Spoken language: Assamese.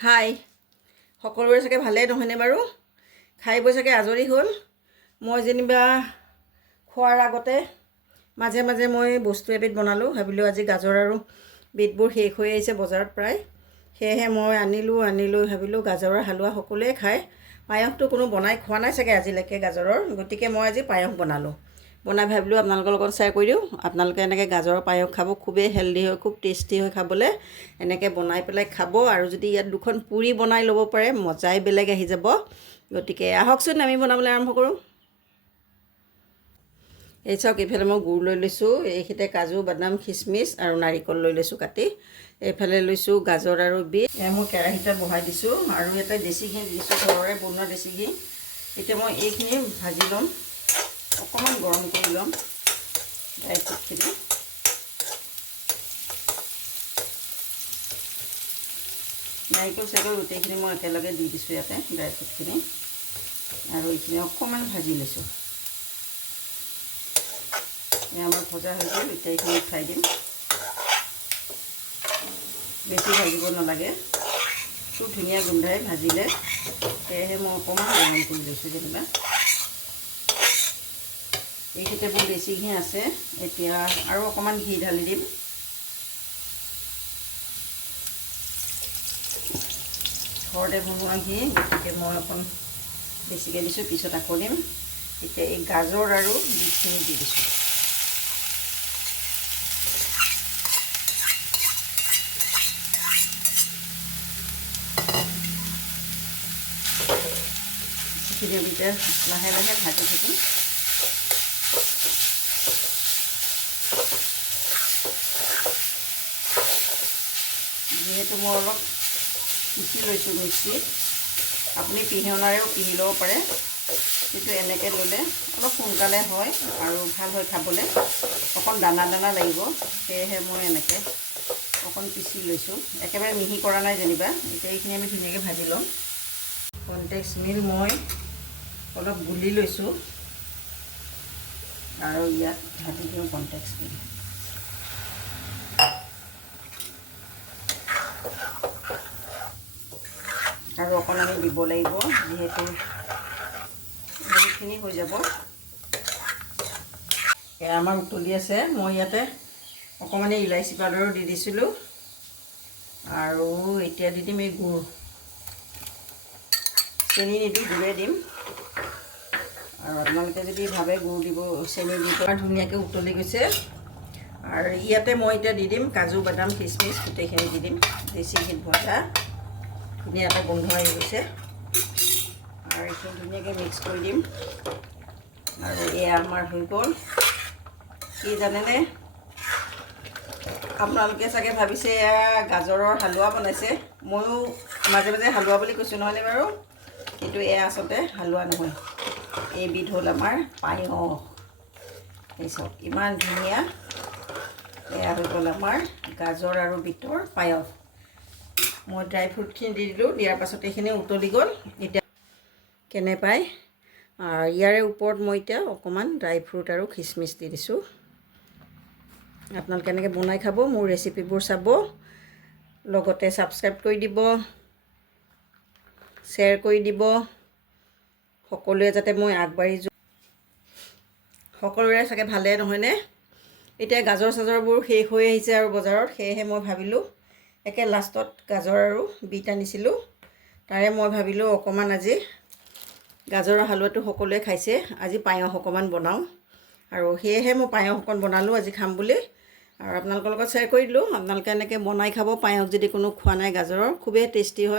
হাই সকলোৰে চাগে ভালেই নহয়নে বাৰু খাই বৈ চাগে আজৰি হ'ল মই যেনিবা খোৱাৰ আগতে মাজে মাজে মই বস্তু এবিধ বনালোঁ ভাবিলোঁ আজি গাজৰ আৰু বিটবোৰ শেষ হৈ আহিছে বজাৰত প্ৰায় সেয়েহে মই আনিলোঁ ভাবিলোঁ গাজৰৰ হালোৱা সকলোৱে খায় পায়সটো কোনো বনাই খোৱা নাই চাগে আজিলৈকে গাজৰৰ গতিকে মই আজি পায়স বনালোঁ বনাই ভাবিলোঁ আপোনালোকৰ লগত শ্বেয়াৰ কৰি দিওঁ আপোনালোকে এনেকৈ গাজৰৰ পায়স খাব খুবেই হেল্ডি হয় খুব টেষ্টি হয় খাবলৈ এনেকৈ বনাই পেলাই খাব আৰু যদি ইয়াত দুখন পুৰি বনাই ল'ব পাৰে মজাই বেলেগ আহি যাব গতিকে আহকচোন আমি বনাবলৈ আৰম্ভ কৰোঁ এই চাওক এইফালে মই গুড় লৈ লৈছোঁ এইখিনিতে কাজু বাদাম খিচমিচ আৰু নাৰিকল লৈ লৈছোঁ কাটি এইফালে লৈছোঁ গাজৰ আৰু বিট এয়া মই কেৰাহীতে বহাই দিছোঁ আৰু ইয়াতে দেশী ঘি দিছোঁ ঘৰৰে বনোৱা দেশী ঘি এতিয়া মই এইখিনি ভাজি ল'ম অকণমান গৰম কৰি ল'ম ড্ৰাই ফ্ৰুটখিনি নাৰিকল চাৰিকল গোটেইখিনি মই একেলগে দি দিছোঁ ইয়াতে ড্ৰাই ফ্ৰুটখিনি আৰু এইখিনি অকণমান ভাজি লৈছোঁ এয়া আমাৰ ভজা হৈ গ'ল এতিয়া এইখিনি উঠাই দিম বেছি ভাজিব নালাগে খুব ধুনীয়া গোন্ধাই ভাজিলে সেয়েহে মই অকণমান গৰম কৰি লৈছোঁ যেনিবা এইখিনিতে মোৰ বেছি ঘি আছে এতিয়া আৰু অকণমান ঘি ঢালি দিম ঘৰতে বনোৱা ঘি গতিকে মই অকণ বেছিকৈ দিছোঁ পিছত আকৌ দিম এতিয়া এই গাজৰ আৰু বিটখিনি দি দিছোঁ সেইখিনি ভিতৰত লাহে লাহে ভাজি থাকিম যিহেতু মই অলপ পিচি লৈছোঁ মিক্সিত আপুনি পিহনাৰেও পিহি ল'ব পাৰে কিন্তু এনেকৈ ল'লে অলপ সোনকালে হয় আৰু ভাল হয় খাবলৈ অকণ দানা দানা লাগিব সেয়েহে মই এনেকৈ অকণ পিচি লৈছোঁ একেবাৰে মিহি কৰা নাই যেনিবা এতিয়া এইখিনি আমি ধুনীয়াকৈ ভাজি ল'ম কনটেক্স মিল্ক মই অলপ গুলি লৈছোঁ আৰু ইয়াত ভাজি দিওঁ কনটেক্স মিল্ক আৰু অকণ আমি দিব লাগিব যিহেতু বহুতখিনি হৈ যাব এয়া আমাৰ উতলি আছে মই ইয়াতে অকণমান ইলাচি পাউডাৰো দি দিছিলোঁ আৰু এতিয়া দি দিম এই গুড় চেনি নিদি গুড়ে দিম আৰু আপোনালোকে যদি ভাবে গুড় দিব চেনি দিব ধুনীয়াকৈ উতলি গৈছে আৰু ইয়াতে মই এতিয়া দি দিম কাজু বাদাম খিচমিচ গোটেইখিনি দি দিম দেশী ঘিত ভজা ধুনীয়া এটা গোন্ধ আহি গৈছে আৰু এইখিনি ধুনীয়াকৈ মিক্স কৰি দিম আৰু এয়া আমাৰ হৈ গ'ল কি জানেনে আপোনালোকে চাগে ভাবিছে এয়া গাজৰৰ হালোৱা বনাইছে ময়ো মাজে মাজে হালোৱা বুলি কৈছোঁ নহয়নে বাৰু কিন্তু এয়া আচলতে হালোৱা নহয় এইবিধ হ'ল আমাৰ পায়স এই চাওক ইমান ধুনীয়া এয়া হৈ গ'ল আমাৰ গাজৰ আৰু বিটৰ পায়স মই ড্ৰাই ফ্ৰুটখিনি দি দিলোঁ দিয়াৰ পাছত এইখিনি উতলি গ'ল এতিয়া কেনে পায় আৰু ইয়াৰে ওপৰত মই এতিয়া অকণমান ড্ৰাই ফ্ৰুট আৰু খিচমিচ দি দিছোঁ আপোনালোকে এনেকৈ বনাই খাব মোৰ ৰেচিপিবোৰ চাব লগতে ছাবস্ক্ৰাইব কৰি দিব শ্বেয়াৰ কৰি দিব সকলোৱে যাতে মই আগবাঢ়ি যাওঁ সকলোৰে চাগে ভালেই নহয়নে এতিয়া গাজৰ চাজৰবোৰ শেষ হৈ আহিছে আৰু বজাৰত সেয়েহে মই ভাবিলোঁ একে লাষ্টত গাজৰ আৰু বিট আনিছিলোঁ তাৰে মই ভাবিলোঁ অকণমান আজি গাজৰৰ হালোৱাটো সকলোৱে খাইছে আজি পায়স অকণমান বনাওঁ আৰু সেয়েহে মই পায়স অকণ বনালোঁ আজি খাম বুলি আৰু আপোনালোকৰ লগত শ্বেয়াৰ কৰি দিলোঁ আপোনালোকে এনেকৈ বনাই খাব পায়স যদি কোনো খোৱা নাই গাজৰৰ খুবেই টেষ্টি হয়